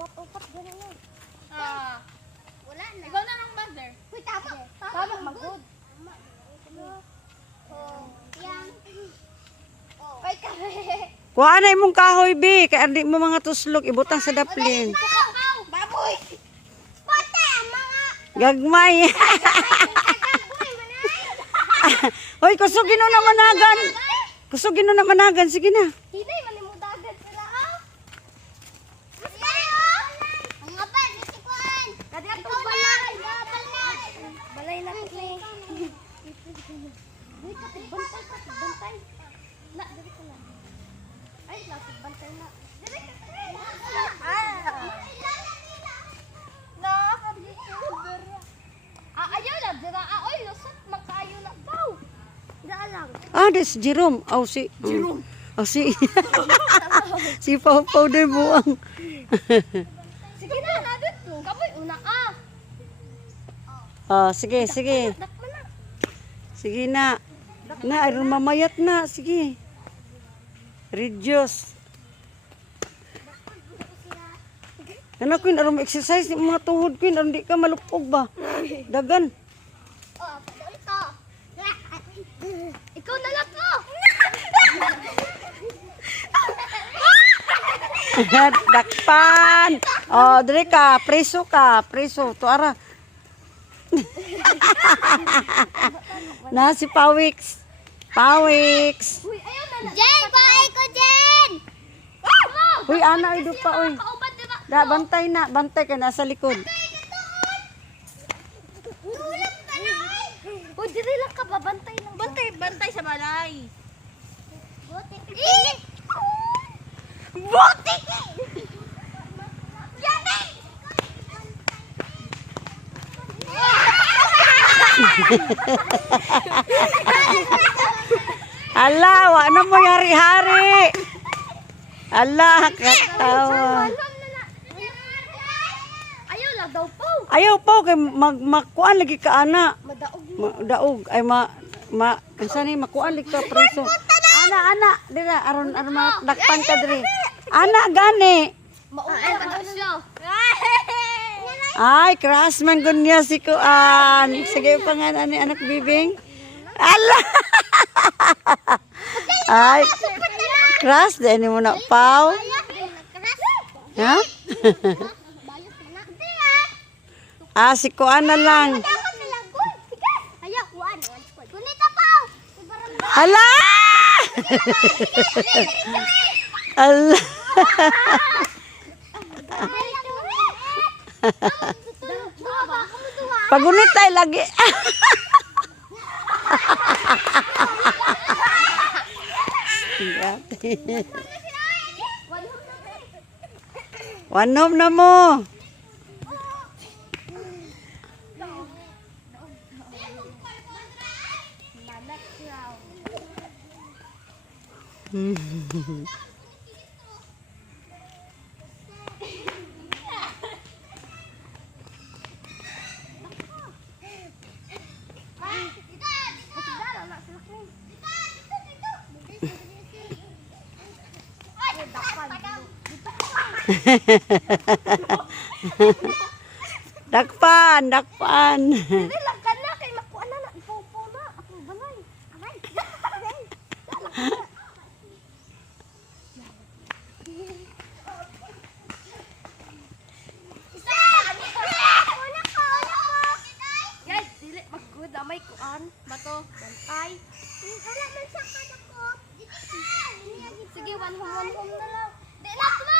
Upat-upat gano'n na. Wala na. Ikaw na lang, mother. Uy, tama. Tama, magod. Yang. Ay, kare. Kuha na imong kahoy, bi. Kaya di mo mga tuslok. Ibutang sa daplin. Baboy. Pate, mga. Gagmay. Hoy, kusugin mo na managan. Kusugin mo na managan. Sige na. Hinay, malimudagan sila, ha? Mga ba, ditikuan. Kadiyan Ikaw tong na. balay. Babal na. Balay na to ni. Uy, bantay ka, bantay. Na, dali ka lang. Ay, bantay na. Dali ka. Na, kadi sugar. Ayaw lang, dira. Oy, lusot, magkaayo na daw. Dira lang. Ah, that's Jerome. Oh, si... Jerome. Oh, si... si Pau Pau din buang. Sige na, nadit to. Kapoy, una ka. Oh, sige, sige. Dakma na. Sige na. Na, ayun mamayat na. Sige. Reduce. Ano Queen, aron exercise yung mga tuhod Queen, aron di ka malupog ba? Dagan. Oh, padol to. Ikaw na lang to. Dakpan. Oh, diri ka, preso ka, preso. Tuara. Na si Pawix. Pawix. Uy, ayaw na lang. Jen, bahay ko, Jen. Uy, ana ido pa uy. Kauban dira. Da bantay na, bantay ka nasa likod. Tulog ka na. Uy, diri lang ka, babantay lang. Bantay sa balay. Buti. Bote. Ala, wa na mo yari-hari. Ala, katawa. Ayaw lang daw po. Ayaw po kay makuan lagi ka ana. Madaog. Daog ay unsa ni makuan lagi ka preso. Ana, dira aron dakpan ka diri. Ana gani. Maulan na siya. Ay, crush man gud niya si Kuan. Sige pangalan ni anak bibing. Ala. Ay, crush din mo na pau. Ha? Ah, si Kuan na lang. Ayaw, kuan. Gunita pa. Hala! Ala. Pagunit tayo lagi. Wanom na mo. Dakpan, dakpan. Diri lang ka na, kay makuha na na. Ipo na. Ako balay. Guys, dili magkud amay kuan. Bato, bantay. Wala man siya ka na ko. Sige, one home na lang. Di na,